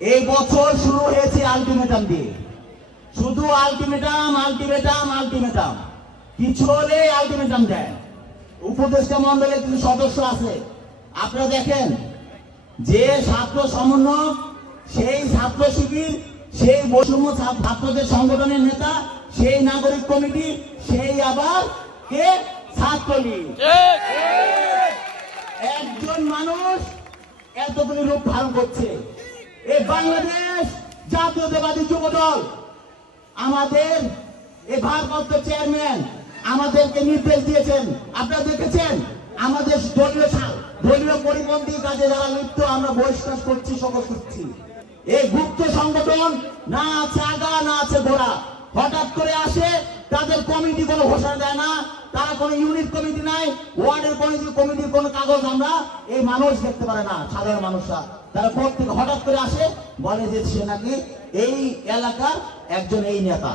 এই বছর শুরু হয়েছে আলটিমেটাম দিয়ে, শুধু আলটিমেটাম আলটিমেটাম আলটিমেটাম, কিছু হলে আলটিমেটাম দেয়। উপদেষ্টা মন্ডলের কিছু সদস্য আছে, আপনারা দেখেন যে ছাত্র সমন্বয়, সেই ছাত্র শিবির, সেই বৈষম্য ছাত্রদের সংগঠনের নেতা, সেই নাগরিক কমিটি, সেই আবার কে ছাত্রলীগ। একজন মানুষ এতগুলি রূপ ধারণ করছে। এই বাংলাদেশ জাতীয়তাবাদী যুবদল, আমাদের এই ভারপ্রাপ্ত চেয়ারম্যান আমাদেরকে নির্দেশ দিয়েছেন, আপনারা দেখেছেন। আমাদের দলীয় পরিপন্থী কাজে যারা লিপ্ত আমরা বহিষ্কার করছি, সকল করছি। এই গুপ্ত সংগঠন না আছে আগা না আছে গোড়া, হঠাৎ করে আসে, তাদের কমিটি কোনো ঘোষণা দেয় না, তারা কোনো ইউনিট কমিটি নাই, ওয়ার্ডের কমিটির কোনো কাগজ আমরা এই মানুষ দেখতে পারে না, সাধারণ মানুষরা। তারা প্রত্যেক হঠাৎ করে আসে, বলে যে সে নাকি এই এলাকার একজন এই নেতা।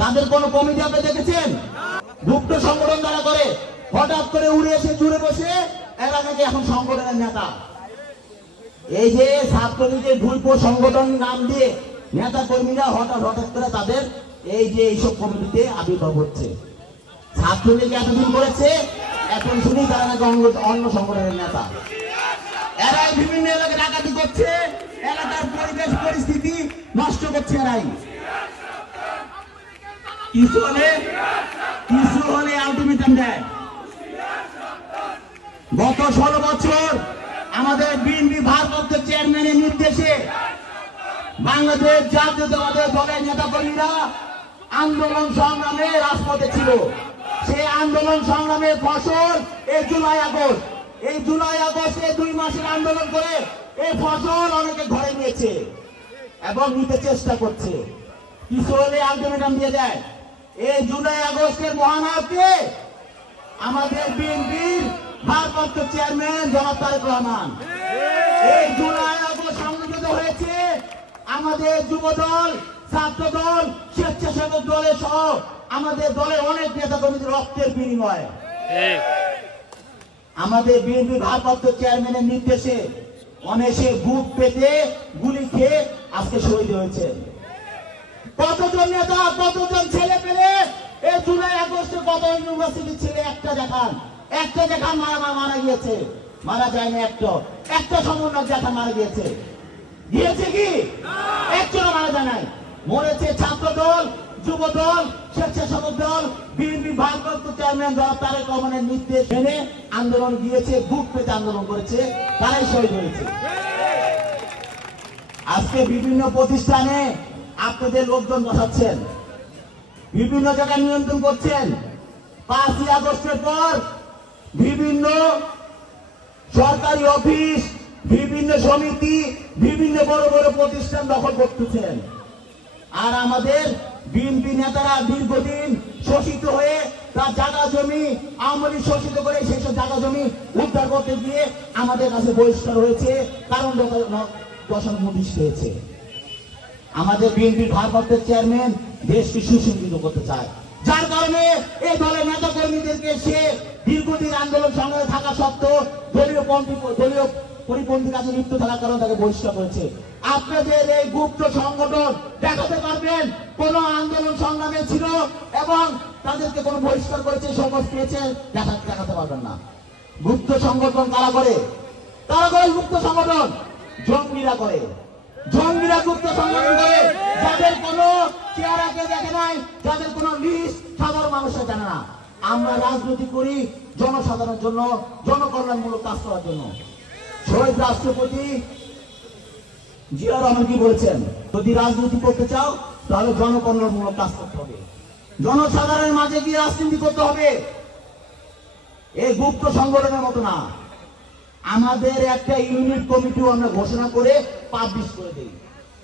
তাদের কোনো কমিটি আপনি দেখেছেন? গুপ্ত সংগঠন তারা করে, হঠাৎ করে উড়ে এসে জুড়ে বসে এরা নাকি এখন সংগঠনের নেতা। এই যে ছাত্রলীগের ভুলপো সংগঠন নাম দিয়ে নেতা কর্মীরা হঠাৎ করে তাদের এই যে এইসব কমিটিতে আবির্ভাব হচ্ছে। ছাত্রলীগ এতদিন করেছে, এখন শুনি তারা নাকি অন্য সংগঠনের নেতা। এরাই বিভিন্ন এলাকায় ডাকাতি করছে, এলাকার পরিবেশ পরিস্থিতি নষ্ট করছে। এরাই কিছু হলে আলটিমেটাম দেয়। গত 16 বছর আমাদের বিএনপি ভারপ্রাপ্ত চেয়ারম্যানের নির্দেশে বাংলাদেশ জাতীয়তাবাদী দলের নেতাকর্মীরা আন্দোলন সংগ্রামে রাজপথে ছিল। সেই আন্দোলন সংগ্রামের ফসল এই জুলাই আগস্ট। এই জুলাই আগস্টে 2 মাসের আন্দোলন করে এই ফসল অনেকে ঘরে নিয়েছে এবং নিতে চেষ্টা করছে। কিছু হলে আলটিমেটাম দিয়ে দেয়। এই জুলাই আগস্টের মহানায়ককে আমাদের বিএনপির ভারপ্রাপ্ত চেয়ারম্যান জনাব তারেক রহমান। এই জুলাই আগস্ট সংগঠিত হয়েছে আমাদের যুবদল, ছাত্রদল, স্বেচ্ছাসেবক দলের সহ আমাদের দলের অনেক নেতা কর্মীদের রক্তের বিনিময়ে। আমাদের বিএনপি ভারপ্রাপ্ত চেয়ারম্যানের নির্দেশে অনেকে বুক পেতে গুলি খেয়ে আজকে শহীদ হয়েছে। কতজন নেতা, কতজন ছেলে পেলে এই জুলাই আগস্টে কত ইউনিভার্সিটির ছেলে একটা দেখান মারা গিয়েছে। মারা যায়নি, একটা সমন্বয় দেখা মারা গিয়েছে কি? একজনও মারা যায় নাই। মরেছে ছাত্রদল, যুবদল, স্বেচ্ছাসেবক দল, বিএনপি ভারপ্রাপ্ত চেয়ারম্যান জনাব তারেক রহমানের নির্দেশ মেনে আন্দোলন গিয়েছে, বুক পেতে আন্দোলন করেছে, তারাই শহীদ হয়েছে। আজকে বিভিন্ন প্রতিষ্ঠানে আপনাদের লোকজন বসাচ্ছেন, বিভিন্ন জায়গায় নিয়ন্ত্রণ করছেন। 5ই আগস্টের পর বিভিন্ন সরকারি অফিস, বিভিন্ন সমিতি, বিভিন্ন বড় বড় প্রতিষ্ঠান দখল করতেছেন। আর আমাদের বিএনপি নেতারা দীর্ঘদিন শোষিত হয়ে তার জায়গা জমি আওয়ামী শোষিত করে সেসব জায়গা জমি উদ্ধার করতে গিয়ে আমাদের কাছে বহিষ্কার হয়েছে, কারণ দশম নোটিশ পেয়েছে। আমাদের বিএনপির ভারপ্রাপ্ত চেয়ারম্যান দেশকে সুশৃঙ্খলিত করতে চায়, যার কারণে এই দলের নেতা কর্মীদেরকে সে দীর্ঘদিন আন্দোলন সংগ্রামে থাকা সত্ত্বেও দলীয় পরিপন্থী কাজে লিপ্ত থাকার কারণে তাকে বহিষ্কার করেছে। আপনাদের এই গুপ্ত সংগঠন দেখাতে পারবেন কোন আন্দোলন সংগ্রামে ছিল এবং তাদেরকে কোন বহিষ্কার করেছে, সমাজ পেয়েছে, দেখাতে পারবেন না। গুপ্ত সংগঠন কারা করে? গুপ্ত সংগঠন জঙ্গিরা করে। জঙ্গিরা গুপ্ত সংগঠন করে, যাদের কোনো চেহারাকে দেখে নাই, যাদের কোনো লিস্ট সাধারণ মানুষের জানে না। আমরা রাজনীতি করি জনসাধারণের জন্য, জনকল্যাণমূলক কাজ করার জন্য। শহীদ রাষ্ট্রপতি জিয়া রহমান কি বলেছেন? যদি রাজনীতি করতে চাও তাহলে জনকল্যাণমূলক কাজ করতে হবে, জনসাধারণের মাঝে গিয়ে রাজনীতি করতে হবে। এই গুপ্ত সংগঠনের মতো না। আমাদের একটা ইউনিট কমিটিও আমরা ঘোষণা করে পাবলিশ করে দেই,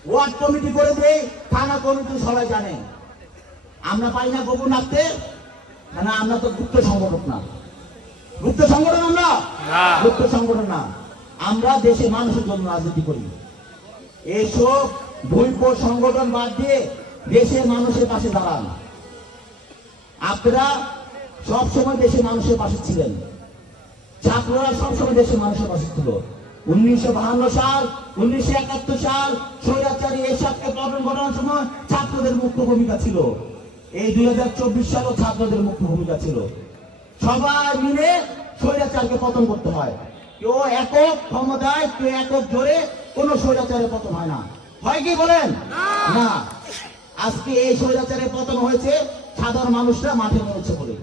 ওয়ার্ড কমিটি করে দেই, থানা কমিটি সবাই জানে। আমরা পাই না গোপন রাখতে, না আমরা তো গুপ্ত সংগঠন না। গুপ্ত সংগঠন আমরা গুপ্ত সংগঠন না, আমরা দেশের মানুষের জন্য রাজনীতি করি। এইসব ভুলপো সংগঠন বাদ দিয়ে দেশের মানুষের পাশে দাঁড়ান। আপনারা সবসময় দেশের মানুষের পাশে ছিলেন, ছাত্ররা সবসময় দেশের মানুষের পাশে ছিল। 1952 সাল, 1971 সাল স্বৈরাচারী এরশাদকে পতন ঘটানোর সময় ছাত্রদের মুখ্য ভূমিকা ছিল। এই 2024 সালও ছাত্রদের মুখ্য ভূমিকা ছিল। সবাই মিলে স্বৈরাচারকে পতন করতে হয়। কেউ একক ক্ষমতায়, কেউ একক জোরে কোনো স্বৈরাচারের পতন হয় না। হয় কি বলেন? না। আজকে এই স্বৈরাচারের পতন হয়েছে সাধারণ মানুষরা মাঠে নেমেছে বলে।